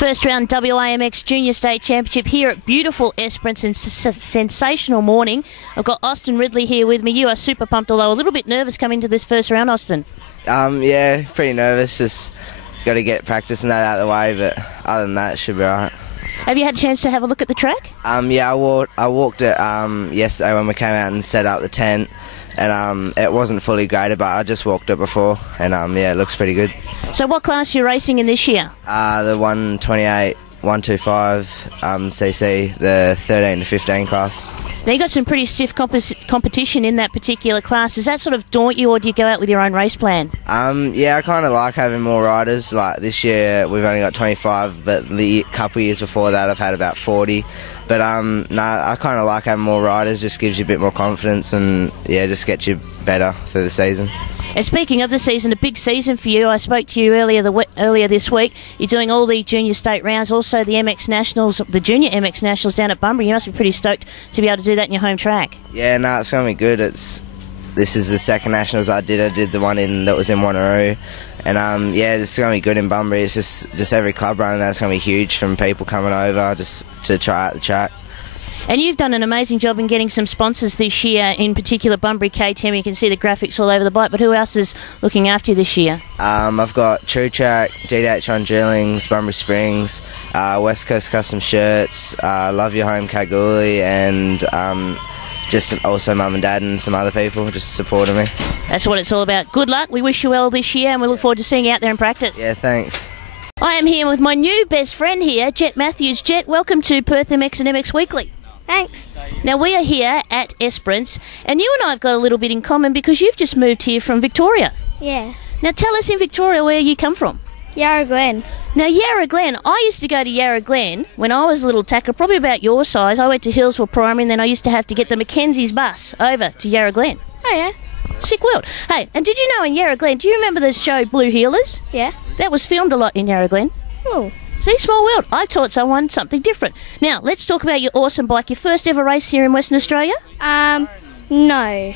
First round WAMX Junior State Championship here at beautiful Esperance and sensational morning. I've got Austin Ridley here with me. You are super pumped, although a little bit nervous coming into this first round, Austin. Yeah, pretty nervous. Just got to get practice and that out of the way, but other than that, it should be alright. Have you had a chance to have a look at the track? Yeah, I walked it yesterday when we came out and set up the tent, and it wasn't fully graded, but I just walked it before, and yeah, it looks pretty good. So what class are you racing in this year? The 128, 125 cc, the 13 to 15 class. Now, you got some pretty stiff competition in that particular class. Does that sort of daunt you, or do you go out with your own race plan? Yeah, I kind of like having more riders. Like this year, we've only got 25, but the couple of years before that, I've had about 40. But no, I kind of like having more riders. Just gives you a bit more confidence, and yeah, just gets you better through the season. And speaking of the season, a big season for you. I spoke to you earlier this week. You're doing all the junior state rounds, also the MX Nationals, the junior MX Nationals down at Bunbury. You must be pretty stoked to be able to do that in your home track. Yeah, no, it's going to be good. This is the second Nationals I did. I did the one that was in Wanneroo. And yeah, it's going to be good in Bunbury. It's just every club run, and that's going to be huge from people coming over just to try out the track. And you've done an amazing job in getting some sponsors this year, in particular Bunbury KTM. You can see the graphics all over the bike, but who else is looking after you this year? I've got True Track, DDH on Drillings, Bunbury Springs, West Coast Custom Shirts, Love Your Home Kalgoorlie, and just also Mum and Dad and some other people just supporting me. That's what it's all about. Good luck. We wish you well this year, and we look forward to seeing you out there in practice. Yeah, thanks. I am here with my new best friend here, Jet Matthews. Jet, welcome to PerthMX and MX Weekly. Thanks. Now, we are here at Esperance, and you and I have got a little bit in common because you've just moved here from Victoria. Yeah. Now, tell us in Victoria where you come from. Yarra Glen. Now, Yarra Glen, I used to go to Yarra Glen when I was a little tacker, probably about your size. I went to Hillsville Primary, and then I used to have to get the Mackenzie's bus over to Yarra Glen. Oh, yeah. Sick world. Hey, and did you know in Yarra Glen, do you remember the show Blue Heelers? Yeah. That was filmed a lot in Yarra Glen. Oh. See, small world. I taught someone something different. Now, let's talk about your awesome bike. Your first ever race here in Western Australia? No.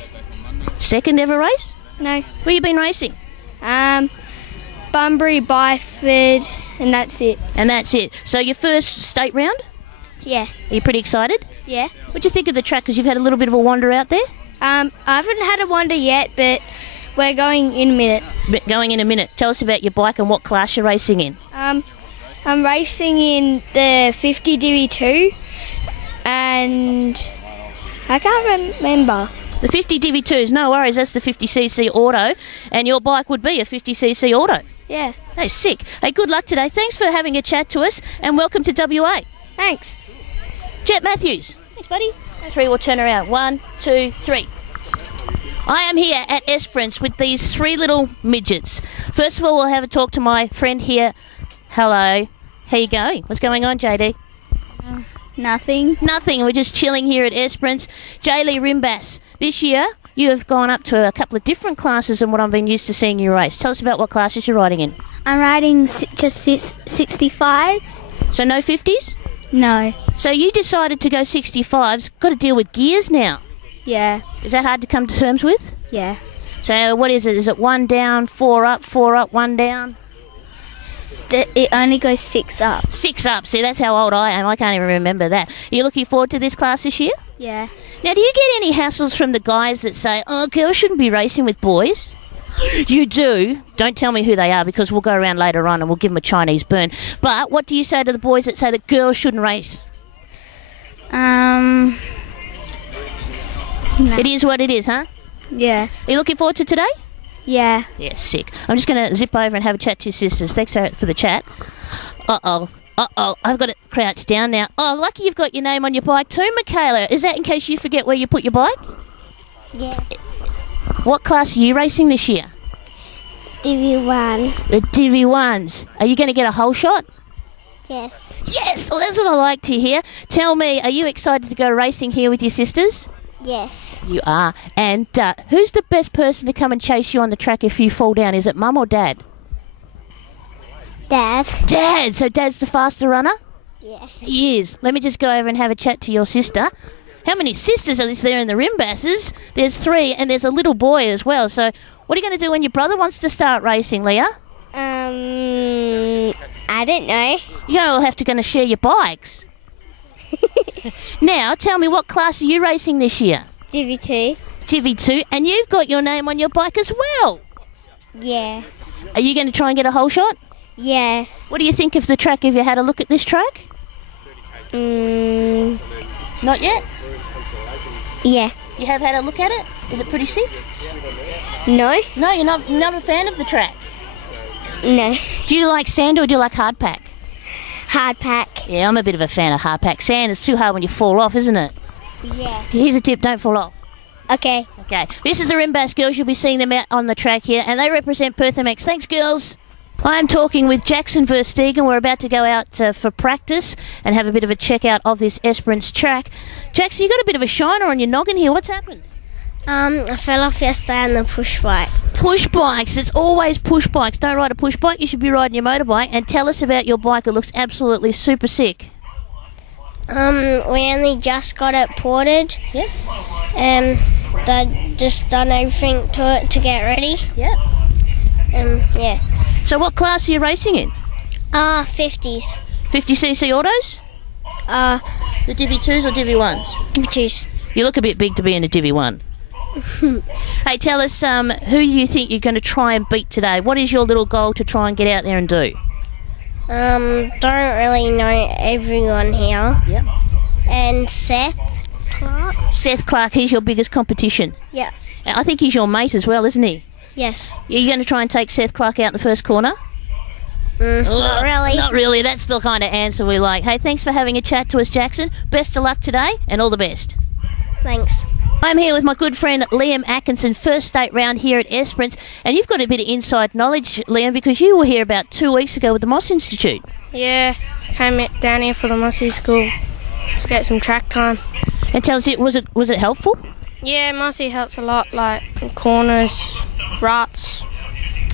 Second ever race? No. Where you been racing? Bunbury, Byford, and that's it. And that's it. So your first state round? Yeah. Are you pretty excited? Yeah. What do you think of the track? Because you've had a little bit of a wander out there? I haven't had a wander yet, but we're going in a minute. Going in a minute. Tell us about your bike and what class you're racing in. I'm racing in the 50 Divi 2, and I can't remember. The 50 Divi 2s, no worries, that's the 50cc auto, and your bike would be a 50cc auto. Yeah. Hey, sick. Hey, good luck today. Thanks for having a chat to us, and welcome to WA. Thanks. Jet Matthews. Thanks, buddy. 3, we'll turn around. 1, 2, 3. I am here at Esperance with these 3 little midgets. First of all, we'll have a talk to my friend here. Hello. How you going? What's going on, JD? Nothing. Nothing. We're just chilling here at Esperance. Jaylee Rimbas, this year you have gone up to a couple of different classes than what I've been used to seeing you race. Tell us about what classes you're riding in. I'm riding just 65s. So no 50s? No. So you decided to go 65s. Got to deal with gears now. Yeah. Is that hard to come to terms with? Yeah. So what is it? Is it 1 down, 4 up, 1 down? It only goes 6 up. 6 up. See, that's how old I am. I can't even remember that. Are you looking forward to this class this year? Yeah. Now, do you get any hassles from the guys that say, oh, girls shouldn't be racing with boys? You do. Don't tell me who they are, because we'll go around later on and we'll give them a Chinese burn. But what do you say to the boys that say that girls shouldn't race? No. It is what it is, huh? Yeah. Are you looking forward to today? Yeah. Yeah, sick. I'm just going to zip over and have a chat to your sisters. Thanks for the chat. Uh-oh. I've got it crouched down now. Oh, lucky you've got your name on your bike too, Michaela. Is that in case you forget where you put your bike? Yes. What class are you racing this year? Divi 1. The Divi 1s. Are you going to get a whole shot? Yes. Yes! Well, that's what I like to hear. Tell me, are you excited to go racing here with your sisters? Yes. You are. And who's the best person to come and chase you on the track if you fall down? Is it Mum or Dad? Dad. Dad! So Dad's the faster runner? Yeah. He is. Let me just go over and have a chat to your sister. How many sisters are there in the Rimbasses? There's 3, and there's a little boy as well. So what are you going to do when your brother wants to start racing, Leah? I don't know. You're all have to going to share your bikes. Now, tell me, what class are you racing this year? Divi 2. Divi 2, and you've got your name on your bike as well. Yeah. Are you going to try and get a hole shot? Yeah. What do you think of the track? Have you had a look at this track? Not yet? Yeah. You have had a look at it? Is it pretty sick? No? No, you're not a fan of the track? No. Do you like sand or do you like hard pack? Hard pack. Yeah, I'm a bit of a fan of hard pack. Sand is too hard when you fall off, isn't it? Yeah. Here's a tip, don't fall off. Okay. Okay, this is the Rimbass girls. You'll be seeing them out on the track here, and they represent PerthMX. Thanks, girls. I'm talking with Jackson Verstegen. We're about to go out for practice and have a bit of a check out of this Esperance track. Jackson, you got a bit of a shiner on your noggin here. What's happened? I fell off yesterday on the push bike. Push bikes. It's always push bikes. Don't ride a push bike. You should be riding your motorbike. And tell us about your bike. It looks absolutely super sick. We only just got it ported. Yeah. I just done everything to it to get ready. Yeah. Yeah. So what class are you racing in? 50s. 50cc autos? The Divi 2s or Divi 1s? Divi 2s. You look a bit big to be in a Divi 1. Hey, tell us who you think you're going to try and beat today. What is your little goal to try and get out there and do? Don't really know everyone here. Yep. And Seth Clark. Seth Clark, he's your biggest competition. Yeah. I think he's your mate as well, isn't he? Yes. Are you going to try and take Seth Clark out in the first corner? Not really. Not really. That's the kind of answer we like. Hey, thanks for having a chat to us, Jackson. Best of luck today and all the best. Thanks. I'm here with my good friend Liam Atkinson, first state round here at Esperance, and you've got a bit of inside knowledge, Liam, because you were here about 2 weeks ago with the Moss Institute. Yeah, came down here for the Mossy School to get some track time. And tell us, was it helpful? Yeah, Mossy helps a lot, like corners, ruts,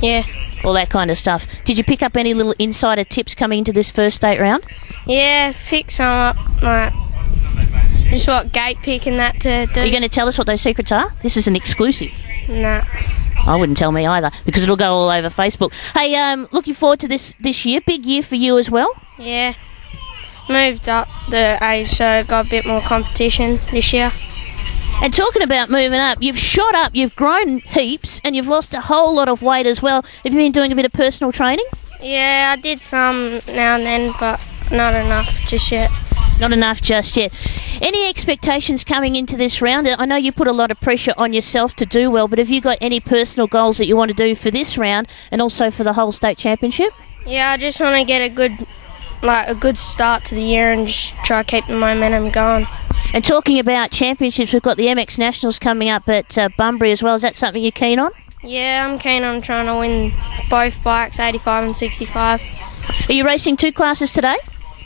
yeah. All that kind of stuff. Did you pick up any little insider tips coming into this first state round? Yeah, pick some up, like just what gate pick and that to do. Are you going to tell us what those secrets are? This is an exclusive. Nah. I wouldn't tell me either, because it'll go all over Facebook. Hey, looking forward to this year. Big year for you as well. Yeah. Moved up the age, so got a bit more competition this year. And talking about moving up, you've shot up, you've grown heaps, and you've lost a whole lot of weight as well. Have you been doing a bit of personal training? Yeah, I did some now and then, but not enough just yet. Not enough just yet. Any expectations coming into this round? I know you put a lot of pressure on yourself to do well, but have you got any personal goals that you want to do for this round and also for the whole state championship? Yeah, I just want to get a good start to the year and just try to keep the momentum going. And talking about championships, we've got the MX Nationals coming up at Bunbury as well. Is that something you're keen on? Yeah, I'm keen on trying to win both bikes, 85 and 65. Are you racing two classes today?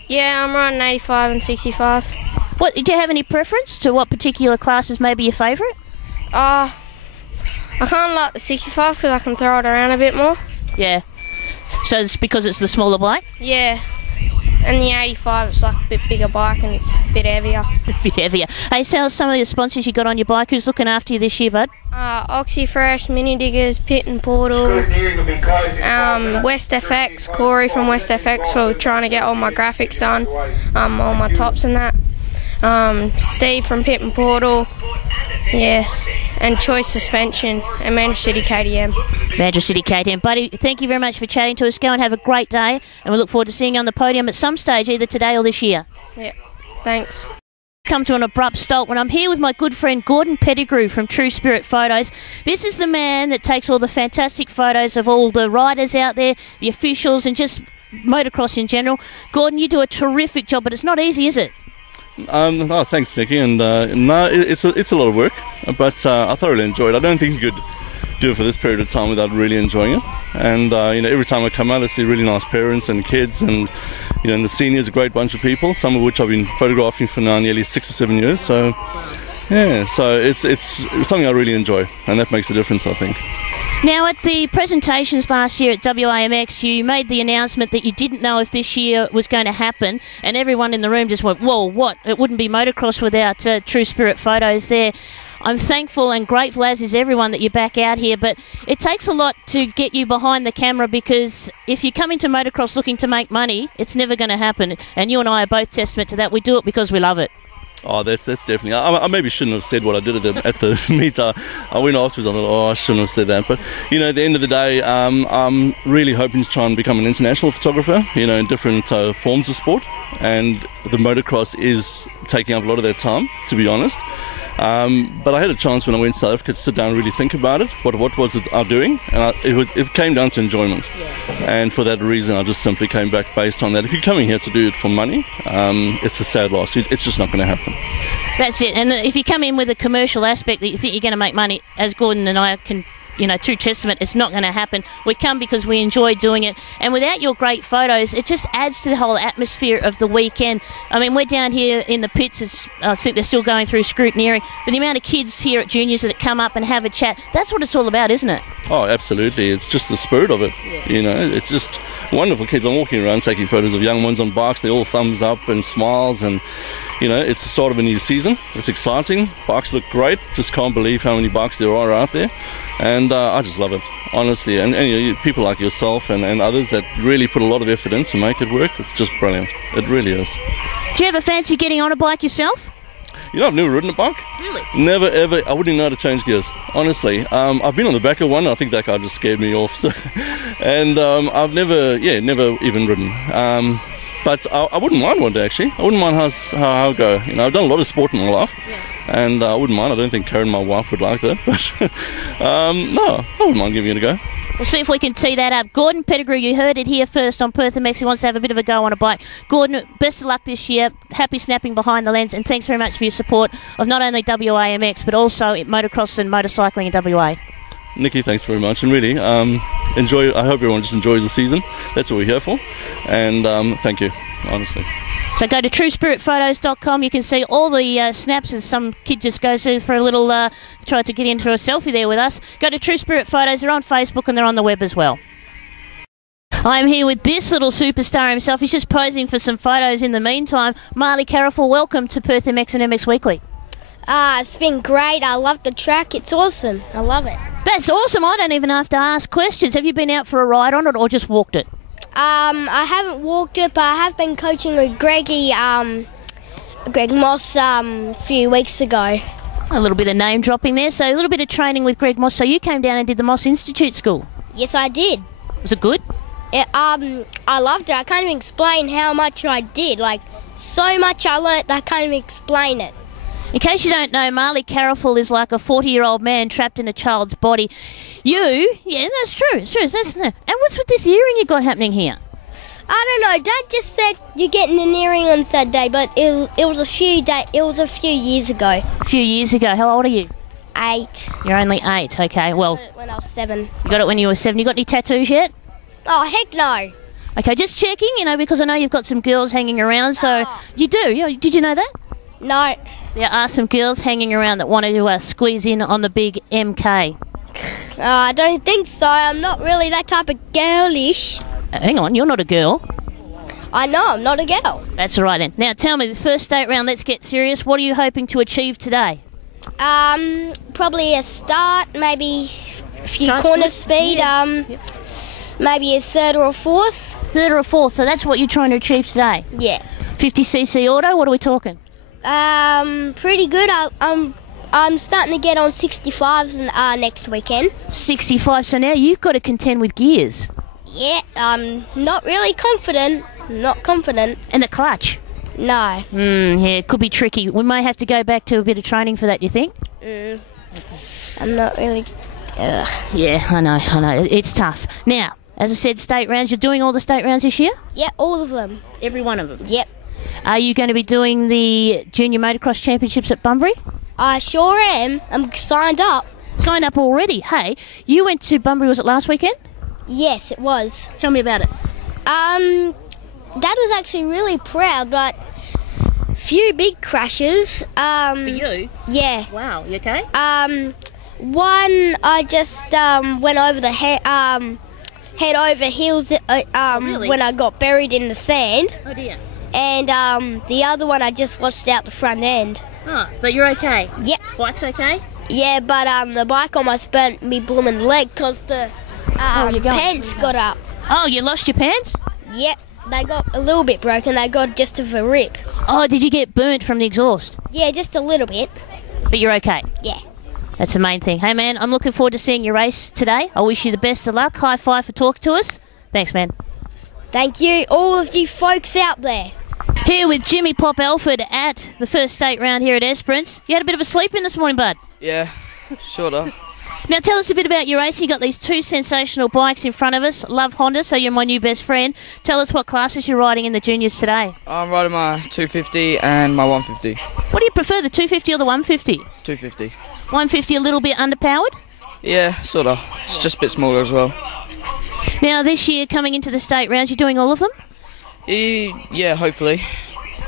Yeah, I'm riding 85 and 65. Do you have any preference to what particular classes may be your favourite? I kind of like the 65 because I can throw it around a bit more. Yeah. So it's because it's the smaller bike? Yeah. And the 85, it's like a bit bigger bike and it's a bit heavier. A bit heavier. Hey, tell us some of the sponsors you got on your bike. Who's looking after you this year, bud? Oxyfresh, Mini Diggers, Pit and Portal, West FX, Corey from West FX for trying to get all my graphics done, all my tops and that. Steve from Pit and Portal, yeah, and Choice Suspension and Manchester City KTM. Manchester City KTM. Buddy, thank you very much for chatting to us. Go and have a great day, and we look forward to seeing you on the podium at some stage, either today or this year. Yeah, thanks. Come to an abrupt stop when I'm here with my good friend Gordon Pettigrew from True Spirit Photos. This is the man that takes all the fantastic photos of all the riders out there, the officials, and just motocross in general. Gordon, you do a terrific job, but it's not easy, is it? No, thanks, Nicki. And no, it's a lot of work, but I thoroughly enjoyed it. I don't think you could do it for this period of time without really enjoying it. And every time I come out, I see really nice parents and kids, and and the seniors, a great bunch of people, some of which I've been photographing for now nearly 6 or 7 years. So yeah, so it's something I really enjoy, and that makes a difference, I think. Now, at the presentations last year at WAMX, you made the announcement that you didn't know if this year was going to happen, and everyone in the room just went, whoa, what? It wouldn't be motocross without True Spirit Photos there. I'm thankful and grateful, as is everyone, that you're back out here. But it takes a lot to get you behind the camera, because if you come into motocross looking to make money, it's never going to happen. And you and I are both testament to that. We do it because we love it. Oh, that's definitely. I maybe shouldn't have said what I did at the meet. I went afterwards. I thought, I shouldn't have said that. But at the end of the day, I'm really hoping to try and become an international photographer. In different forms of sport, and the motocross is taking up a lot of that time, to be honest. But I had a chance when I went to South Africa to sit down and really think about it. What was it I'm doing? And it came down to enjoyment. Yeah. And for that reason, I just simply came back based on that. If you're coming here to do it for money, it's a sad loss. It's just not going to happen. That's it. And if you come in with a commercial aspect that you think you're going to make money, as Gordon and I can true testament, it's not going to happen. We come because we enjoy doing it, and without your great photos, it just adds to the whole atmosphere of the weekend. I mean, we're down here in the pits. I think they're still going through scrutineering, but the amount of kids here at juniors that come up and have a chat, that's what it's all about, isn't it? Oh, absolutely. It's just the spirit of it. Yeah. It's just wonderful kids. I'm walking around taking photos of young ones on bikes. They all thumbs up and smiles, and it's the start of a new season. It's exciting. Bikes look great. Just can't believe how many bikes there are out there. And I just love it, honestly. And people like yourself and others that really put a lot of effort in to make it work. It's just brilliant. It really is. Do you ever fancy getting on a bike yourself? I've never ridden a bike. Really? Never, ever. I wouldn't even know how to change gears, honestly. I've been on the back of one. I think that car just scared me off. So, and I've never even ridden. But I wouldn't mind one day, actually. I wouldn't mind how it go. I've done a lot of sport in my life. Yeah. And I wouldn't mind. I don't think Karen, my wife, would like that. But no, I wouldn't mind giving it a go. We'll see if we can tee that up. Gordon Pettigrew, you heard it here first on PerthMX. He wants to have a bit of a go on a bike. Gordon, best of luck this year. Happy snapping behind the lens. And thanks very much for your support of not only WAMX, but also motocross and motorcycling in WA. Nicki, thanks very much. And really, enjoy. I hope everyone just enjoys the season. That's what we're here for. And thank you, honestly. So go to truespiritphotos.com. You can see all the snaps as some kid just goes through for a little, try to get into a selfie there with us. Go to True Spirit Photos. They're on Facebook and they're on the web as well. I'm here with this little superstar himself. He's just posing for some photos in the meantime. Marley Caraful, welcome to PerthMX and MX Weekly. It's been great. I love the track. It's awesome. I love it. That's awesome. I don't even have to ask questions. Have you been out for a ride on it or just walked it? I haven't walked it, but I have been coaching with Greg Moss a few weeks ago. A little bit of name dropping there. So a little bit of training with Greg Moss. So you came down and did the Moss Institute School? Yes, I did. Was it good? I loved it. I can't even explain how much I did. Like, so much I learnt that I can't even explain it. In case you don't know, Marley Caraful is like a 40-year-old man trapped in a child's body. Yeah, that's true. It's true. And what's with this earring you got happening here? I don't know. Dad just said you're getting an earring on Saturday, but it was a few years ago. A few years ago. How old are you? 8. You're only 8. Okay. Well, when I was 7. You got it when you were 7. You got any tattoos yet? Oh, heck no. Okay, just checking. Because I know you've got some girls hanging around. So you do. Did you know that? No. There are some girls hanging around that want to squeeze in on the big MK. I don't think so. I'm not really that type of girlish. Hang on, you're not a girl. I know, I'm not a girl. That's all right then. Now tell me, the first state round, let's get serious. What are you hoping to achieve today? Probably a start, maybe a few corner speed, maybe a 3rd or a 4th. 3rd or a 4th, so that's what you're trying to achieve today? Yeah. 50cc auto, what are we talking? Pretty good. I'm starting to get on 65s next weekend. 65, so now you've got to contend with gears. Yeah, I'm not really confident. Not confident. And the clutch? No. Yeah, it could be tricky. We may have to go back to a bit of training for that, do you think? I'm not really... Yeah, I know. It's tough. Now, as I said, state rounds. You're doing all the state rounds this year? Yeah, all of them. Every one of them? Yep. Are you going to be doing the Junior Motocross Championships at Bunbury? I sure am. I'm signed up. Signed up already? Hey, you went to Bunbury, was it last weekend? Yes, it was. Tell me about it. Dad was actually really proud, but few big crashes. For you? Yeah. Wow, you okay? One, I just went over the head over heels really? when I got buried in the sand. Oh dear. And the other one, I just washed out the front end. Oh, but you're okay? Yep. Bike's okay? Yeah, but the bike almost burnt me blooming leg because the pants got up. Oh, you lost your pants? Yep, they got a little bit broken. They got just of a rip. Oh, did you get burnt from the exhaust? Yeah, just a little bit. But you're okay? Yeah. That's the main thing. Hey, man, I'm looking forward to seeing your race today. I wish you the best of luck. High five for talking to us. Thanks, man. Thank you, all of you folks out there. Here with Jimmy Pop Alford at the first state round here at Esperance. You had a bit of a sleep in this morning, bud? Yeah, sort of. Now tell us a bit about your race. You got these two sensational bikes in front of us. Love Honda, so you're my new best friend. Tell us what classes you're riding in the juniors today. I'm riding my 250 and my 150. What do you prefer, the 250 or the 150? 250. 150 a little bit underpowered? Yeah, sort of. It's just a bit smaller as well. Now this year coming into the state rounds, you're doing all of them? Yeah, hopefully.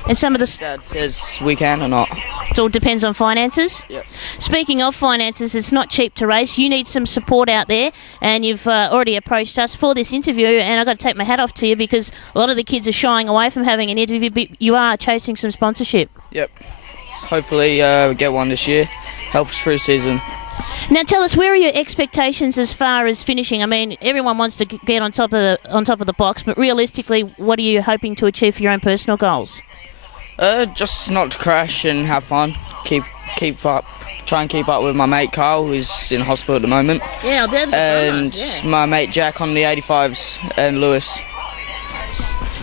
And some of the... Dad says we can or not. It all depends on finances? Yep. Speaking of finances, it's not cheap to race. You need some support out there, and you've already approached us for this interview, and I've got to take my hat off to you because a lot of the kids are shying away from having an interview, but you are chasing some sponsorship. Yep. Hopefully we get one this year. Helps through the season. Now tell us, where are your expectations as far as finishing? I mean, everyone wants to get on top of the box, but realistically, what are you hoping to achieve for your own personal goals? Just not to crash and have fun. Keep up. Try and keep up with my mate Carl, who's in hospital at the moment. Yeah, and my mate Jack on the 85s and Lewis.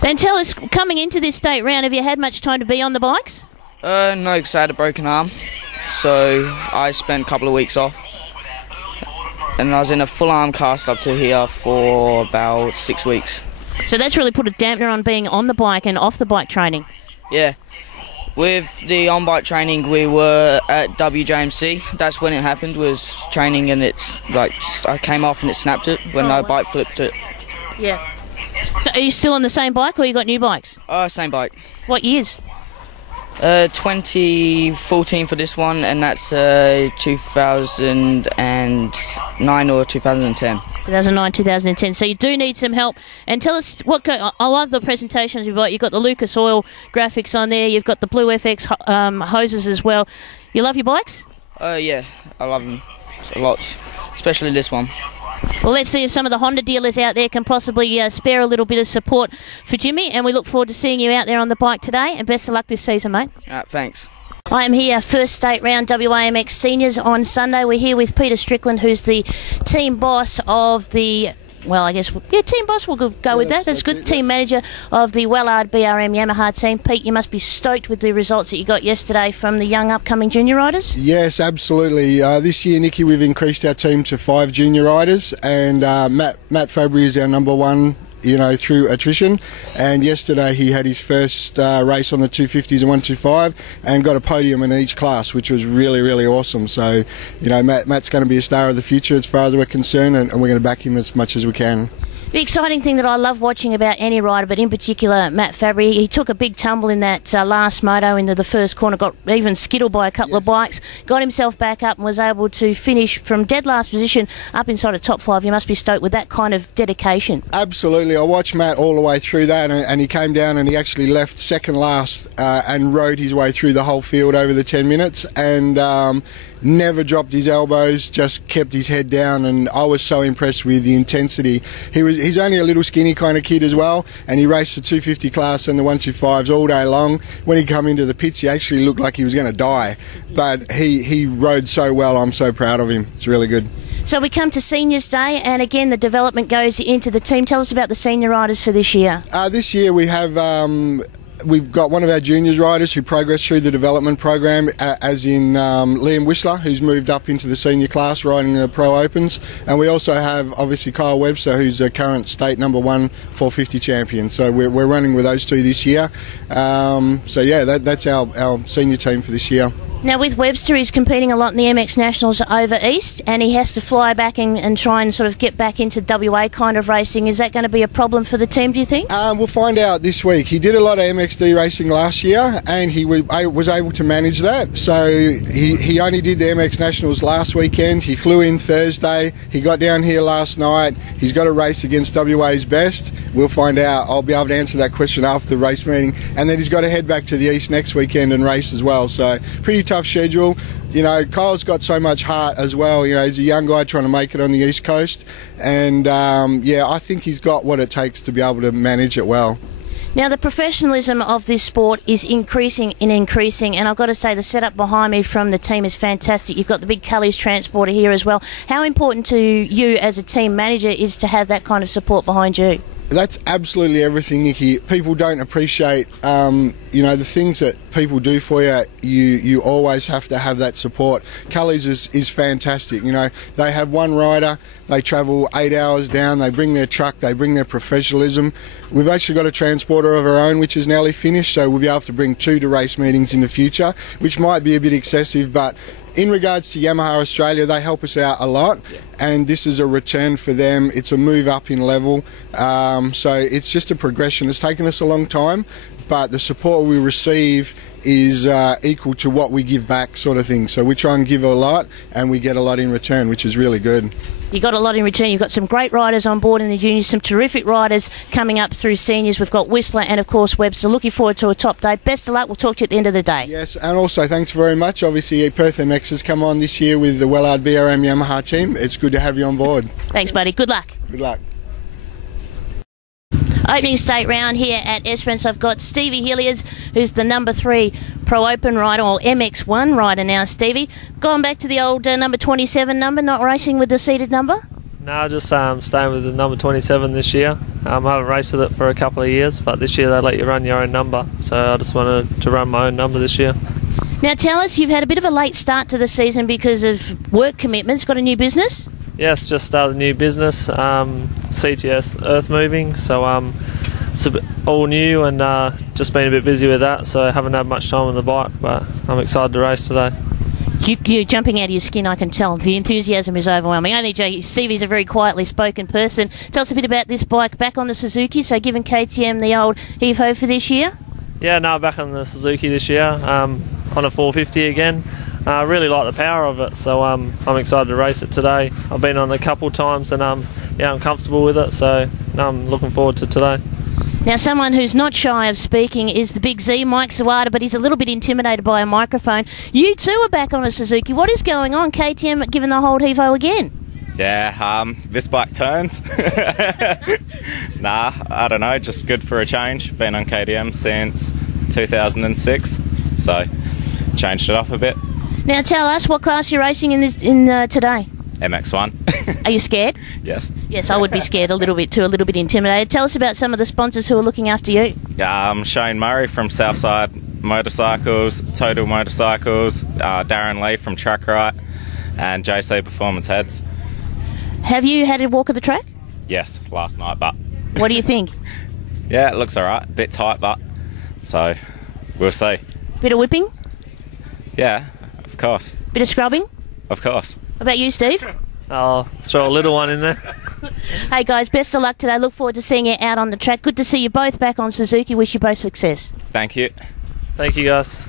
Then tell us, coming into this state round, have you had much time to be on the bikes? No, because I had a broken arm, so I spent a couple of weeks off. And I was in a full arm cast up to here for about 6 weeks. So that's really put a dampener on being on the bike and off the bike training. Yeah. With the on-bike training, we were at WAMX. That's when it happened, was training, and it's like I came off and it snapped it when I bike flipped it. Yeah. So are you still on the same bike, or you got new bikes? Same bike. What years? 2014 for this one, and that's 2009 or 2010. 2009, 2010. So you do need some help. And tell us I love the presentations you've got. You've got the Lucas Oil graphics on there. You've got the Blue FX hoses as well. You love your bikes? Yeah, I love them a lot, especially this one. Well, let's see if some of the Honda dealers out there can possibly spare a little bit of support for Jimmy, and we look forward to seeing you out there on the bike today, and best of luck this season, mate. Thanks. I am here, first state round WAMX Seniors on Sunday. We're here with Peter Strickland, who's the team boss of the... Well, I guess, team boss, we'll go with that. That's good. Team manager of the Wellard BRM Yamaha team. Pete, you must be stoked with the results that you got yesterday from the young upcoming junior riders. Yes, absolutely. This year, Nicki, we've increased our team to 5 junior riders, and Matt Fabry is our number one, through attrition. And yesterday he had his first race on the 250s and 125 and got a podium in each class, which was really, really awesome. So, Matt's going to be a star of the future as far as we're concerned, and we're going to back him as much as we can. The exciting thing that I love watching about any rider, but in particular Matt Fabry, he took a big tumble in that last moto into the first corner, got even skittled by a couple of bikes, got himself back up and was able to finish from dead last position up inside a top 5. You must be stoked with that kind of dedication. Absolutely. I watched Matt all the way through that, and he came down and he actually left second last and rode his way through the whole field over the 10 minutes and never dropped his elbows, just kept his head down, and I was so impressed with the intensity. He's only a little skinny kind of kid as well, and he raced the 250 class and the 125s all day long. When he come into the pits, he actually looked like he was going to die, but he rode so well. I'm so proud of him. It's really good. So we come to Seniors Day, and again the development goes into the team. Tell us about the senior riders for this year. This year we have... We've got one of our juniors riders who progressed through the development program, as in Liam Whistler, who's moved up into the senior class riding the Pro Opens. And we also have, obviously, Kyle Webster, who's a current state number 1 450 champion. So we're running with those two this year. That's our senior team for this year. Now with Webster, he's competing a lot in the MX Nationals over East, and he has to fly back and try and sort of get back into WA kind of racing. Is that going to be a problem for the team, do you think? We'll find out this week. He did a lot of MXD racing last year, and he was able to manage that. So he only did the MX Nationals last weekend. He flew in Thursday. He got down here last night. He's got a race against WA's best. We'll find out. I'll be able to answer that question after the race meeting. And then he's got to head back to the East next weekend and race as well. So pretty tough tough schedule. You know, Kyle's got so much heart as well. You know, he's a young guy trying to make it on the East Coast. And, yeah, I think he's got what it takes to be able to manage it well. Now, the professionalism of this sport is increasing and increasing, and I've got to say the setup behind me from the team is fantastic. You've got the big Cullies transporter here as well. How important to you as a team manager is to have that kind of support behind you? That's absolutely everything, Nicki. People don't appreciate, you know, the things that people do for you. You always have to have that support. Cullies is fantastic. You know, they have one rider. They travel 8 hours down. They bring their truck. They bring their professionalism. We've actually got a transporter of our own, which is nearly finished. So we'll be able to bring 2 to race meetings in the future, which might be a bit excessive, but in regards to Yamaha Australia, they help us out a lot, and this is a return for them. It's a move up in level, so it's just a progression. It's taken us a long time, but the support we receive is equal to what we give back, sort of thing. So we try and give a lot, and we get a lot in return, which is really good. You got a lot in return. You've got some great riders on board in the juniors, some terrific riders coming up through seniors. We've got Whistler and, of course, Webster. Looking forward to a top day. Best of luck. We'll talk to you at the end of the day. Yes, and also thanks very much. Obviously, PerthMX has come on this year with the Wellard BRM Yamaha team. It's good to have you on board. Thanks, buddy. Good luck. Good luck. Opening state round here at Esperance. I've got Stevie Hilliers, who's the number 3 Pro Open rider, or MX1 rider now. Stevie, gone back to the old number 27 number, not racing with the seated number? No, just staying with the number 27 this year. I haven't raced with it for a couple of years, but this year they let you run your own number, so I just wanted to run my own number this year. Now tell us, you've had a bit of a late start to the season because of work commitments. Got a new business? Yes, just started a new business, CTS Earth Moving, so it's all new and just been a bit busy with that, so I haven't had much time on the bike, but I'm excited to race today. You're jumping out of your skin, I can tell. The enthusiasm is overwhelming. Only Jay, Stevie's a very quietly spoken person. Tell us a bit about this bike back on the Suzuki, so giving KTM the old heave-ho for this year? Yeah, no, back on the Suzuki this year, on a 450 again. I really like the power of it, so I'm excited to race it today. I've been on it a couple of times and yeah, I'm comfortable with it, so I'm looking forward to today. Now, someone who's not shy of speaking is the big Z, Mike Zawada, but he's a little bit intimidated by a microphone. You too are back on a Suzuki. What is going on? KTM giving the whole heave-ho again? Yeah, this bike turns. Nah, I don't know, just good for a change. Been on KTM since 2006, so changed it up a bit. Now tell us, what class you're racing in today? MX1. Are you scared? Yes. Yes, I would be scared a little bit too, a little bit intimidated. Tell us about some of the sponsors who are looking after you. Shane Murray from Southside Motorcycles, Total Motorcycles, Darren Lee from Track Right, and JC Performance Heads. Have you had a walk of the track? Yes, last night, but... What do you think? Yeah, it looks alright. Bit tight, but... So, we'll see. Bit of whipping? Yeah, of course. Bit of scrubbing? Of course. What about you, Steve? I'll throw a little one in there. Hey guys, best of luck today. Look forward to seeing you out on the track. Good to see you both back on Suzuki. Wish you both success. Thank you. Thank you, guys.